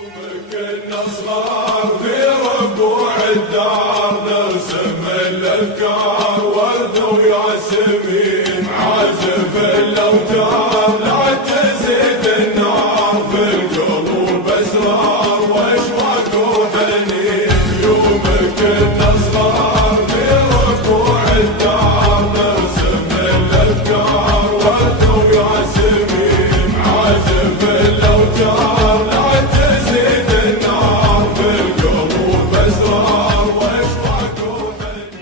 كنا صغار في ربوع الدار نرسم الافكار ورد وياسمين عازف الاوتار لا تزيد النار في القلوب اسرار واشواق وحنين يوم كنا صغار في ربوع الدار نرسم الافكار ورد وياسمين عازف الاوتار لا تزيد النار في القلوب اسرار واشواق وحنين.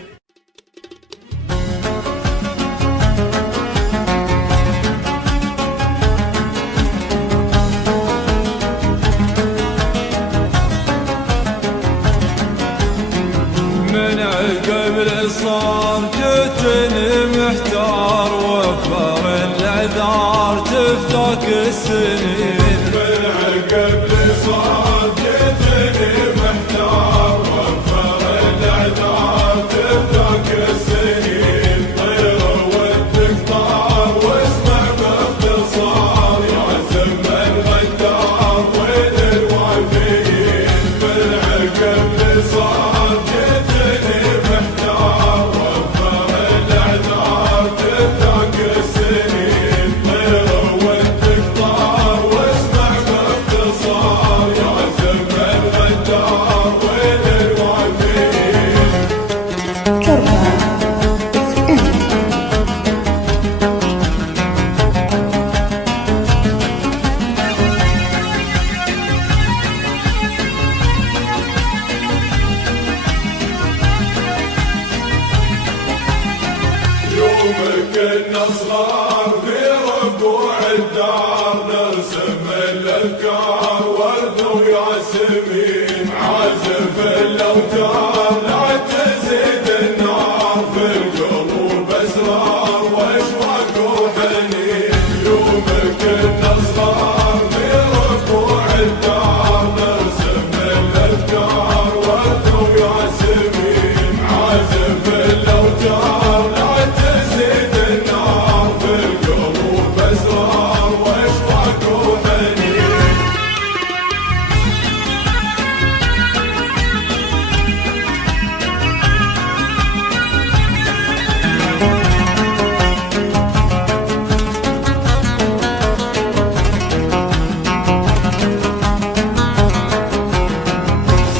من قبل صار جتني محتار وفر العذار تفتك السنين من قبل صار جتني محتار وفر العذار تفتك السنين طير ودك طار واسمع باختصار يا زمن غدار وين الوافيين من قبل صار جتني محتار وفر الأعذار تفتك السنين طير ودك طار واسمع باختصار يا زمن غدار وين الوافيين. يوم كنا صغار في ربوع الدار نرسم الافكار ورد وياسمين عازف الاوتار لا تزيد النار في القلوب اسرار واشواق وحنين يوم كنا صغار في ربوع الدار نرسم الافكار ورد وياسمين عازف الاوتار لا تزيد النار في القلوب اسرار واشواق وحنين.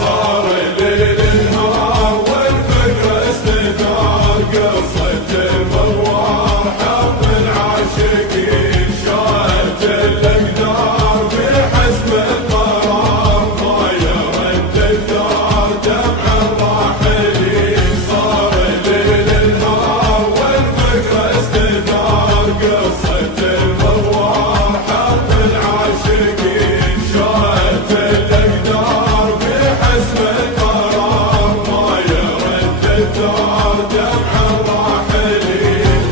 صار الليل نهار والفكر استثار قصة المروار حب العاشقين شاهدت الاقدار في حسب القرار ما يرد الدار دمع الراحلين صار الليل نهار والفكر استثار قصة المروار حب العاشقين شاهدت الاقدار في حسب القرار ما يرد الدار دمع الراحلين.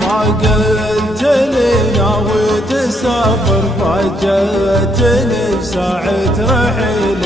ما قلت لي ناوي تسافر فاجأتني بساعة رحيل